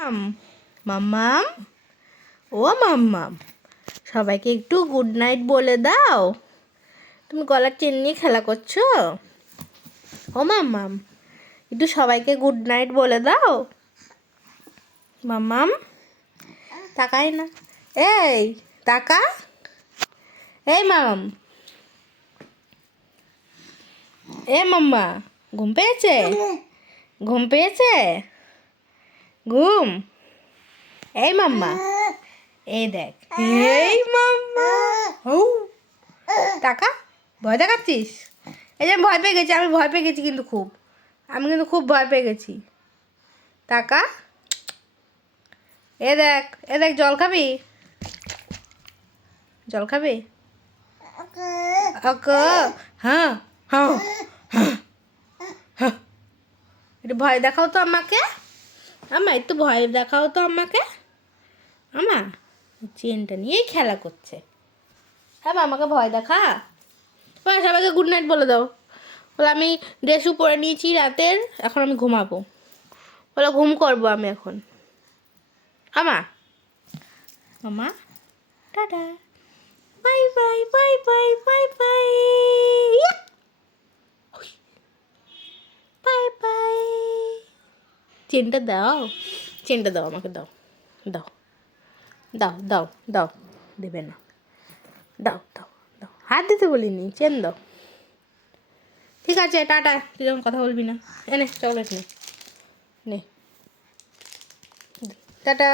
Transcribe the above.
মাম্মাম, ও মাম্মাম, সবাইকে একটু গুড নাইট বলে দাও। তুমি গলার চেন নিয়ে খেলা করছো? ও মাম্মাম, একটু সবাইকে গুড নাইট বলে দাও। মাম্মাম তাকাই না, এই তাকা, এই মাম, এ মাম্মা, ঘুম পেয়েছে? ঘুম পেয়েছে? ঘুম, এই মাম্মা, এই দেখ, এই মাম্মা, ও টাকা ভয় দেখাচ্ছিস? এই যে আমি ভয় পেয়ে গেছি, আমি ভয় পেয়ে গেছি কিন্তু খুব ভয় পেয়ে গেছি। টাকা, এ দেখ, জল খাবি? জল খাবি? হ্যাঁ, হ্যাঁ, একটু ভয় দেখাও তো আমাকে। একটু ভয় দেখাও তো আমাকে। চেনটা নিয়েই খেলা করছে। হ্যাঁ, আমাকে ভয় দেখা। সবাইকে গুড নাইট বলে দাও। বলে আমি ড্রেসও পরে নিয়েছি রাতের, এখন আমি ঘুমাবো। বলে ঘুম করবো আমি এখন। মামা tata, bye bye bye bye bye bye, bye bye. চেনটা দাও, আমাকে দাও, দাও দাও দাও দাও, দেবে না, দাও দাও দাও, হাত দিতে বলিনি, চেন দাও। ঠিক আছে, টাটা, তুই যখন কথা বলবি না। এনে চকলেট নে, টাটা।